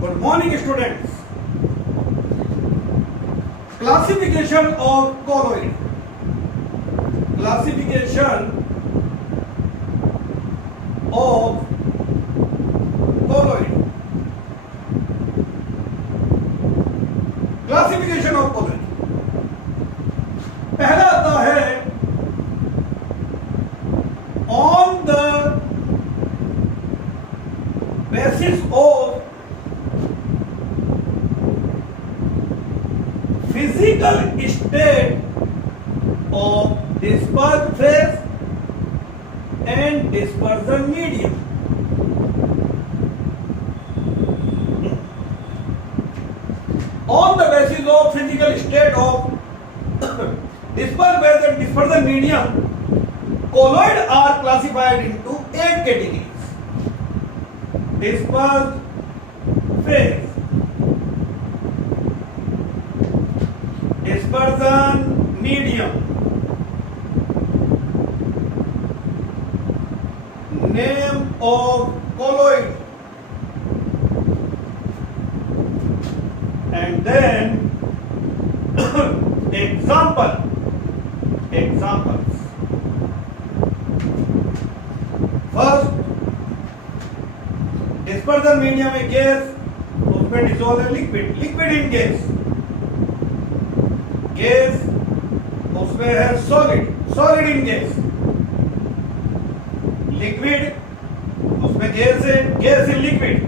Good morning, students. Classification of colloid. Classification of colloid. Classification of colloid. पहला आता है on the basis of physical state of dispersed phase and dispersion medium. On the basis of physical state of dispersed phase and dispersion medium, colloid are classified into 8 categories. Dispersed phase, dispersion medium, name of colloid, and then examples. First, dispersion medium में gas, उसमें dissolve है liquid in gas, उसमें है solid in gas, liquid, उसमें gas है, gas in liquid,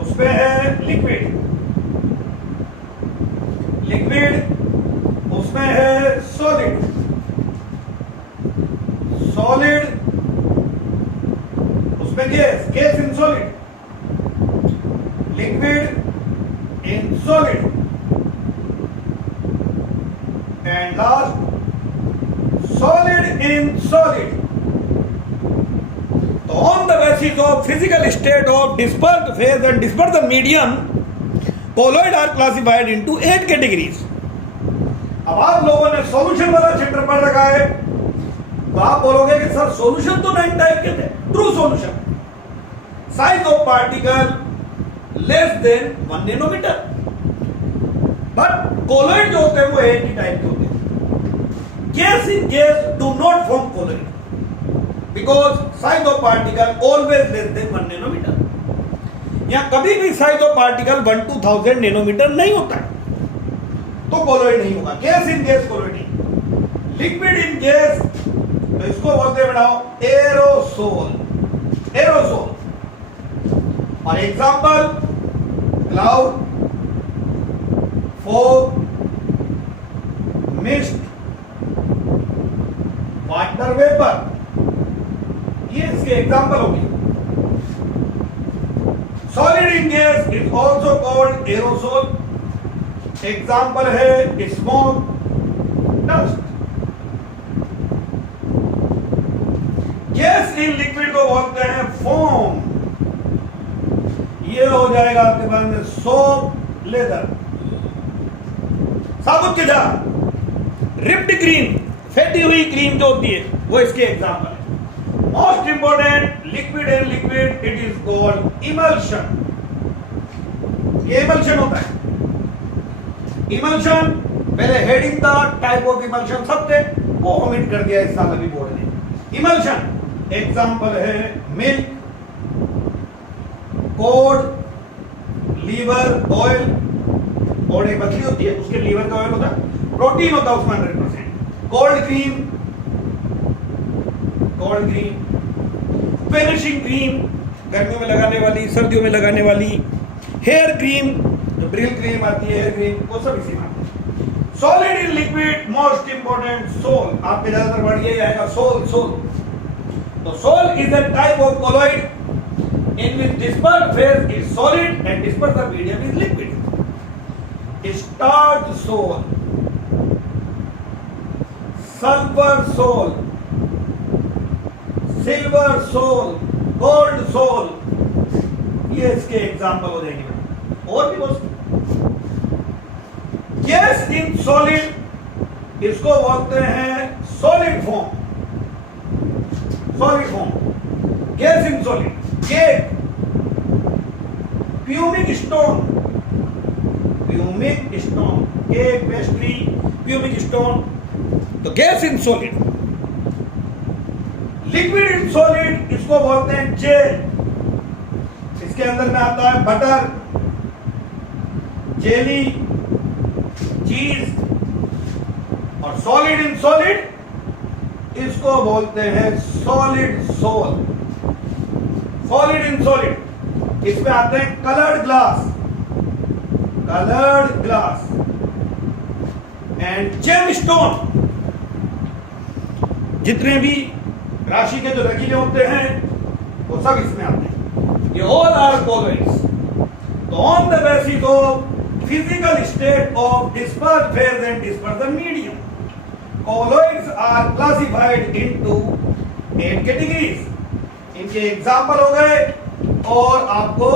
उसमें है liquid, उसमें है सॉलिड, उसमें gas in solid, liquid in solid, and last solid in solid. So on the basis of physical state of dispersed phase and dispersion medium, colloid are classified into 8 categories. अब आप लोगों ने solution वाला chapter पढ़ रखा है तो आप बोलोगे कि सर सॉल्यूशन तो 9 टाइप के थे. True solution, size of particle less than 1 nanometre. But colloid जो होते हैं वो 80 टाइप के होते हैं. Gas in gas do not form colloid because size of particle always less than 1 nanometer. या कभी भी size of particle 1 to 1000 nanometre नहीं होता है तो colloid नहीं होगा. गैस इन गैस colloid नहीं. लिक्विड इन गैस तो इसको बोलते हैं बनाओ एरोसोल. और example cloud, fog, mist, water vapour, ये इसके एग्जांपल होंगे. Solid in gas is also called aerosol. Example है smoke, dust. Gas in liquid को बोलते हैं फोम. ये हो जाएगा आपके पास में सोप, लेदर, साबुत के जार, रिप्ड क्रीम, फेटी हुई क्रीम जो होती है वो इसके एग्जांपल है. Most important, liquid and liquid it is called emulsion. ये इमल्शन होता है. इमल्शन पहले हेडिंग था, टाइप ऑफ इमल्शन सब थे, वो ओमिट कर दिया इस साल अभी बोर्ड ने. इमल्शन एग्जांपल है milk, cod, liver oil. Cod एक मछली होती है उसके लीवर का ऑयल होता है, प्रोटीन होता है उसमें 100%. कोल्ड क्रीम, फिनिशिंग क्रीम गर्मियों में लगाने वाली, सर्दियों में लगाने वाली. हेयर क्रीम जो ब्रिल क्रीम आती है, हेयर क्रीम, वो सब इसी में आती है. Solid in liquid most important sol. आपके ज्यादातर वर्ड यही आएगा सोल. तो sol is a type of colloid in which dispersed phase is solid and dispersed medium is liquid. Starch soul, sulfur soul, silver soul, gold soul, ये इसके example हो जाएंगे. और भी बहुत. गैस इन सॉलिड इसको बोलते हैं solid form. Gas in solid, cake, pumice stone, cake, pastry, pumice stone, तो gas in solid. Liquid in solid इसको बोलते हैं जेल। इसके अंदर में आता है बटर, जेली, चीज। और सॉलिड इन सॉलिड इसको बोलते हैं solid sol. Solid in solid इसमें आते हैं कलर्ड ग्लास एंड जेमस्टोन। जितने भी राशि के जो रकीले होते हैं वो सब इसमें आते हैं। ये ऑल आर कॉलोइड्स। तो on the basis of physical state of dispersed phase and dispersion medium, colloids are classified into 8 categories. इनके एग्जाम्पल हो गए और आपको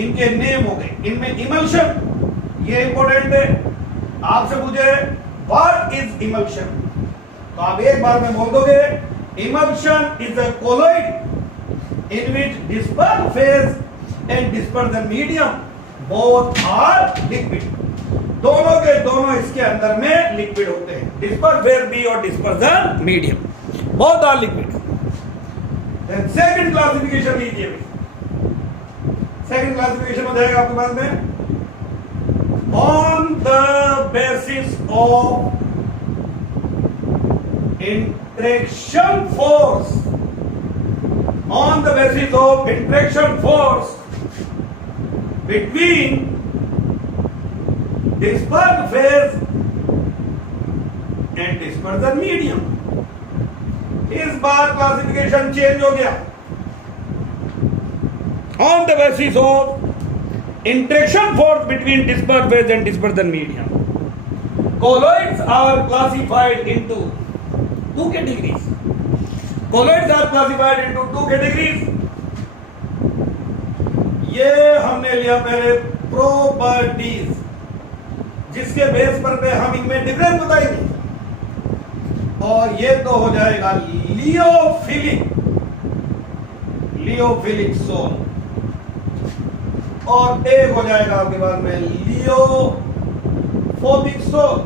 इनके नेम हो गए। इनमें इमल्शन, ये इंपॉर्टेंट है, आपसे पूछे व्हाट इज इमल्शन, तो आप एक बार में बोल दोगे emulsion is a colloid in which dispersed phase and dispersion medium both are liquid. दोनों के दोनों इसके अंदर में लिक्विड होते हैं, डिस्पर्स फेज भी और dispersion medium, both are liquid. Then second classification लीजिए। सेकंड क्लासिफिकेशन हो जाएगा आपके पास में on the basis of interaction force, on the basis of interaction force between dispersed phase and dispersion medium। इस बार क्लासिफिकेशन चेंज हो गया। On the basis of interaction force between dispersed phase and dispersion medium, colloids are classified into 2 categories. Colloids are classified into 2 categories। ये हमने लिया पहले properties, जिसके base पर हम इनमें डिफरेंस बताएंगे। और ये तो हो जाएगा लियोफिलिक सोल, और एक हो जाएगा आपके पास में lyophobic sol.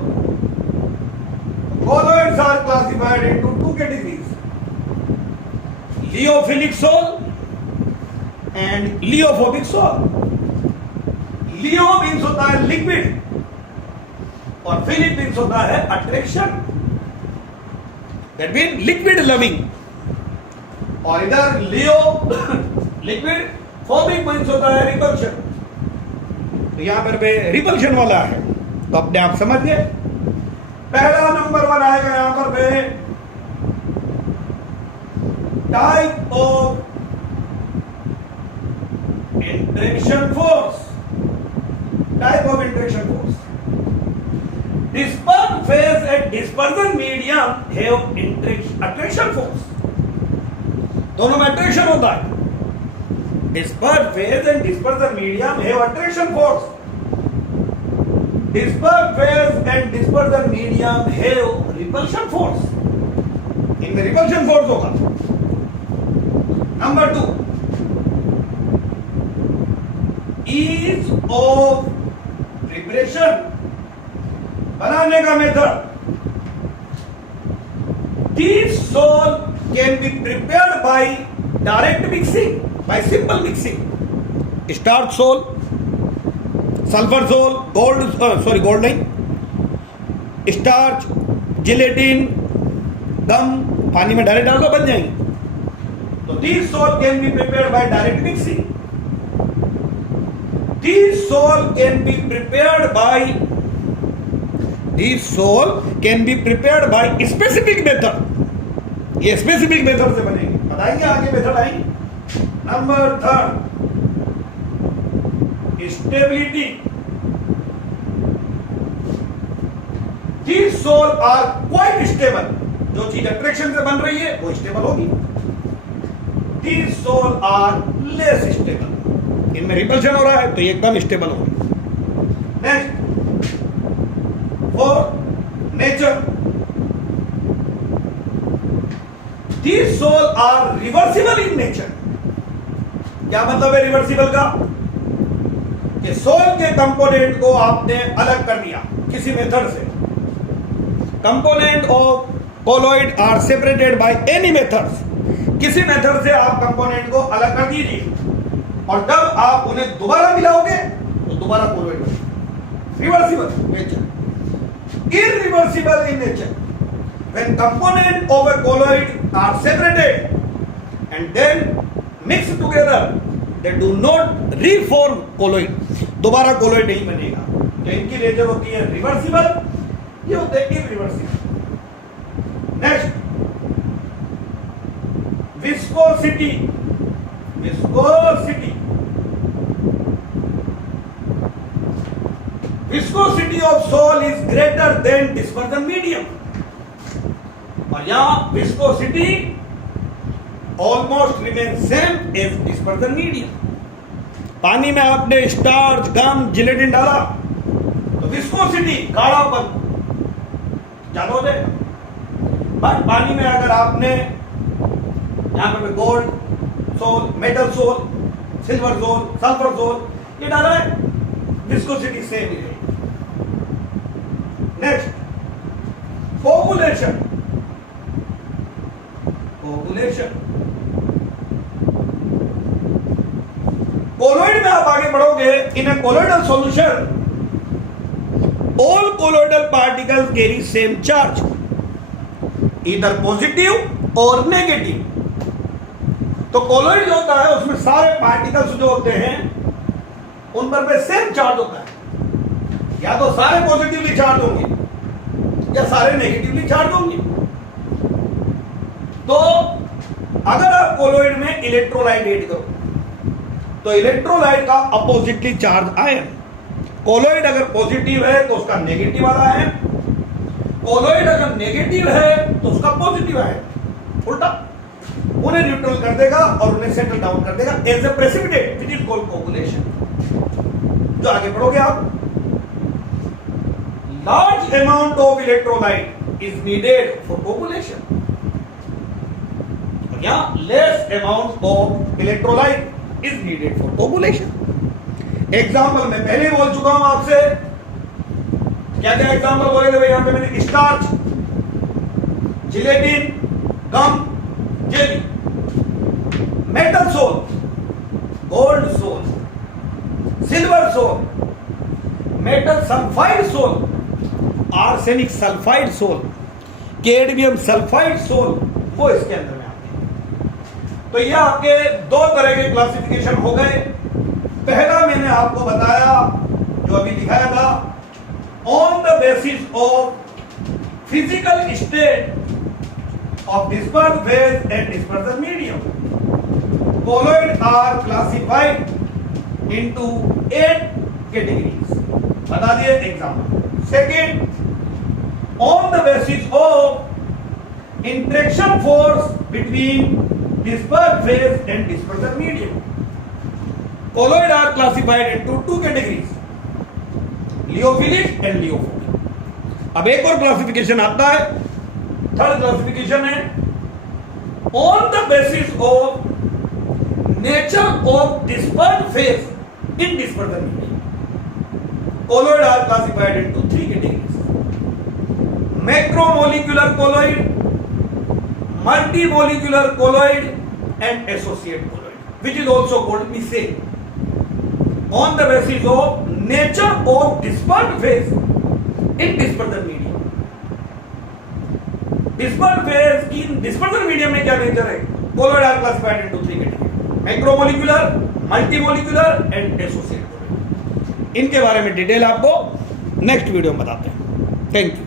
Colloids are classified into 2 categories, lyophilic sol and lyophobic sol. Lyo means होता है लिक्विड और फिलिक मीन्स होता है attraction, that mean liquid loving. और इधर लियो लिक्विड, फोबिक मीन्स होता है रिपल्शन। तो यहां पर रिपल्शन वाला है, तो अपने आप समझ गए। पहला नंबर 1 आएगा यहां पर पे type of interaction force. Type of interaction force, dispersed phase and dispersion medium have attraction force। दोनों में attraction होता है। dispersed phase and dispersion medium have attraction force। dispersed phase and dispersion medium have repulsion force। इनमें repulsion force होगा। Number 2, ease of preparation, बनाने का method. This salt can be prepared by direct mixing, by simple mixing। Starch salt, sulfur salt, gold नहीं, starch, gelatin, दम, पानी में direct डाल दो बन जाएंगे। तो this salt can be prepared by direct mixing। This salt can be prepared by specific method। ये स्पेसिफिक मेथड से बनेंगे, बताएंगे आगे मेथड आएंगे। Number 3, stability. These salt are quite stable। जो चीज अट्रैक्शन से बन रही है वो स्टेबल होगी। These salt are less stable। इनमें रिपल्शन हो रहा है तो ये एकदम स्टेबल होगी। Next, for nature, These sols are reversible in nature. क्या मतलब है रिवर्सिबल का? कि सोल के कंपोनेंट को आपने अलग कर दिया किसी मेथड से. Component of colloid are separated by any methods. किसी मेथड से आप कंपोनेंट को अलग कर दीजिए और जब आप उन्हें दोबारा मिलाओगे तो दोबारा कोलॉइड बनेगा. Reversible nature. Irreversible in nature. When components of a colloid are separated and then mixed together, they do not reform colloid. दोबारा colloid नहीं बनेगा. तो इनकी नेचर होती है रिवर्सिबल, ये होते हैं irreversible. Next, viscosity. Viscosity. Viscosity of soil is greater than dispersion medium. और यहाँ viscosity almost remains same as dispersion medium. पानी में आपने स्टार्च, गम, जिलेटिन डाला तो viscosity गाढ़ापन ज्यादा हो जाएगा. बट पानी में अगर आपने यहाँ पे gold sol, metal sol, silver sol, sulphur sol ये डाला है, विस्कोसिटी सेम ही रहेगी. Next, coagulation. कोगुलेशन. कोलॉइड में आप आगे बढ़ोगे. In a colloidal solution all colloidal particles carry same charge, either positive और नेगेटिव. तो कोलॉइड जो होता है उसमें सारे पार्टिकल्स जो होते हैं उन पर में सेम चार्ज होता है. या तो सारे पॉजिटिवली चार्ज होंगे या सारे नेगेटिवली चार्ज होंगे. तो अगर आप कोलॉइड में इलेक्ट्रोलाइट ऐड करो तो इलेक्ट्रोलाइट का अपोजिटली चार्ज आयन. कोलॉइड अगर पॉजिटिव है तो उसका नेगेटिव वाला आयन, कोलॉइड अगर नेगेटिव है तो उसका पॉजिटिव आयन. उल्टा उन्हें न्यूट्रल कर देगा और उन्हें सेटल डाउन कर देगा as a precipitate which is called coagulation. जो आगे बढ़ोगे आप, large amount of electrolyte is needed for coagulation. और यहाँ less amount of electrolyte is needed for coagulation. Example मैं पहले बोल चुका हूं आपसे. क्या क्या एग्जाम्पल बोले थे भाई? यहां पे मैंने starch, gelatin, gum, jelly, metal sol, gold sol, silver sol, metal sulphide sol, arsenic sulphide sol, cadmium sulphide sol, वो इसके अंदर में आते हैं. तो ये आपके दो तरह के क्लासिफिकेशन हो गए. पहला मैंने आपको बताया जो अभी दिखाया था, on the basis of physical state of disperse phase and dispersion medium, colloid are classified into 8 categories. बता दिए example. Second, on the basis of interaction force between dispersed phase and dispersion medium, colloid are classified into 2 categories, lyophilic and lyophobic. अब एक और classification आता है, third classification है on the basis of nature of dispersed phase in dispersion medium. Colloid are classified into 3 categories: macromolecular colloid, multimolecular colloid, and associate colloid, which is also called micelle. On the basis of nature of dispersed phase in dispersion medium. Dispersed phase in dispersion medium में क्या nature है? Colloid are classified into 3 categories: macromolecular, multimolecular, and associate colloid. इनके बारे में detail आपको next video में बताते हैं. Thank you.